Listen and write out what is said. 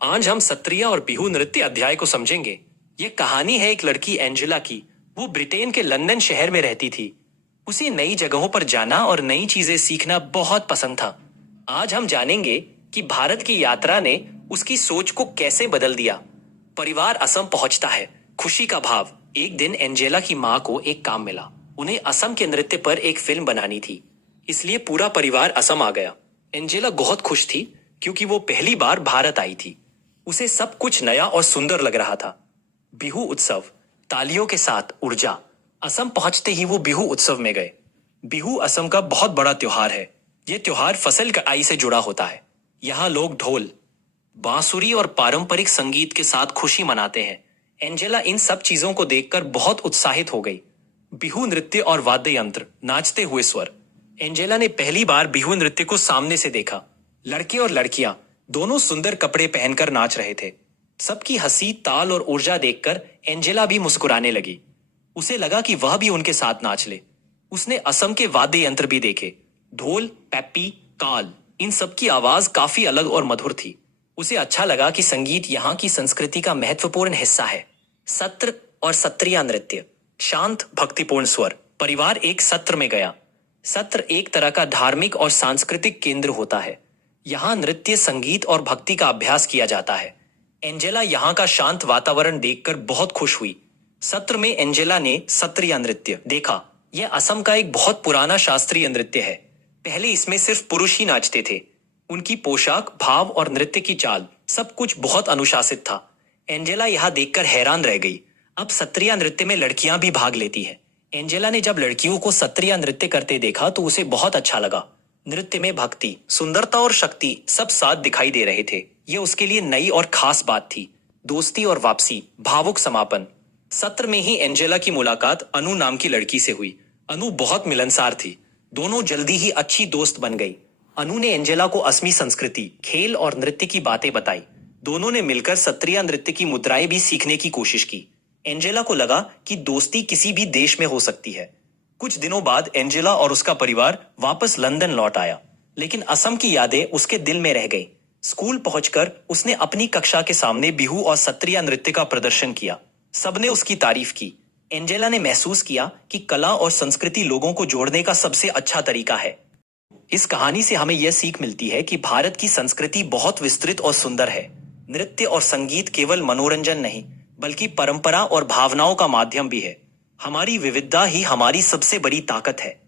आज हम सत्रिया और बिहू नृत्य अध्याय को समझेंगे। ये कहानी है एक लड़की एंजेला की। वो ब्रिटेन के लंदन शहर में रहती थी। उसे नई जगहों पर जाना और नई चीजें सीखना बहुत पसंद था। आज हम जानेंगे कि भारत की यात्रा ने उसकी सोच को कैसे बदल दिया। परिवार असम पहुंचता है। खुशी का भाव। एक दिन एंजेला की माँ को एक काम मिला। उन्हें असम के नृत्य पर एक फिल्म बनानी थी, इसलिए पूरा परिवार असम आ गया। एंजेला बहुत खुश थी क्योंकि वो पहली बार भारत आई थी। उसे सब कुछ नया और सुंदर लग रहा था। बिहू उत्सव। तालियों के साथ ऊर्जा। असम पहुंचते ही वो बिहू उत्सव में गए। बिहू असम का बहुत बड़ा त्योहार है। ये त्योहार फसल कटाई से जुड़ा होता है। यहाँ लोग ढोल, बांसुरी और पारंपरिक संगीत के साथ खुशी मनाते हैं। एंजेला इन सब चीजों को देखकर बहुत उत्साहित हो गई। बिहू नृत्य और वाद्य यंत्र, नाचते हुए स्वर। एंजेला ने पहली बार बिहू नृत्य को सामने से देखा। लड़के और लड़कियां दोनों सुंदर कपड़े पहनकर नाच रहे थे। सबकी हंसी, ताल और ऊर्जा देखकर एंजेला भी मुस्कुराने लगी। उसे लगा कि वह भी उनके साथ नाच ले। उसने असम के वाद्य यंत्र भी देखे। ढोल, पेप्पी, काल, इन सब की आवाज काफी अलग और मधुर थी। उसे अच्छा लगा कि संगीत यहाँ की संस्कृति का महत्वपूर्ण हिस्सा है। सत्र और सत्रिया नृत्य। शांत, भक्तिपूर्ण स्वर। परिवार एक सत्र में गया। सत्र एक तरह का धार्मिक और सांस्कृतिक केंद्र होता है। यहाँ नृत्य, संगीत और भक्ति का अभ्यास किया जाता है। एंजेला यहाँ का शांत वातावरण देखकर बहुत खुश हुई। सत्र में एंजेला ने सत्रिया नृत्य देखा। यह असम का एक बहुत पुराना शास्त्रीय नृत्य है। पहले इसमें सिर्फ पुरुष ही नाचते थे। उनकी पोशाक, भाव और नृत्य की चाल, सब कुछ बहुत अनुशासित था। एंजेला यहाँ देखकर हैरान रह गई। अब सत्रिया नृत्य में लड़कियां भी भाग लेती हैं। एंजेला ने जब लड़कियों को सत्रिया नृत्य करते देखा तो उसे बहुत अच्छा लगा। नृत्य में भक्ति, सुंदरता और शक्ति सब साथ दिखाई दे रहे थे। ये उसके लिए नई और खास बात थी। दोस्ती और वापसी, भावुक समापन। सत्र में ही एंजेला की मुलाकात अनु नाम की लड़की से हुई। अनु बहुत मिलनसार थी। दोनों जल्दी ही अच्छी दोस्त बन गई। अनु ने एंजेला को असमी संस्कृति, खेल और नृत्य की बातें बताई। दोनों ने मिलकर सत्रिया नृत्य की मुद्राएं भी सीखने की कोशिश की। एंजेला को लगा कि दोस्ती किसी भी देश में हो सकती है। कुछ दिनों बाद एंजेला और उसका परिवार वापस लंदन लौट आया, लेकिन असम की यादें उसके दिल में रह गई। स्कूल पहुंचकर उसने अपनी कक्षा के सामने बिहू और सत्रिया नृत्य का प्रदर्शन किया। सबने उसकी तारीफ की। एंजेला ने महसूस किया कि कला और संस्कृति लोगों को जोड़ने का सबसे अच्छा तरीका है। इस कहानी से हमें यह सीख मिलती है कि भारत की संस्कृति बहुत विस्तृत और सुंदर है। नृत्य और संगीत केवल मनोरंजन नहीं, बल्कि परंपरा और भावनाओं का माध्यम भी है। हमारी विविधता ही हमारी सबसे बड़ी ताकत है।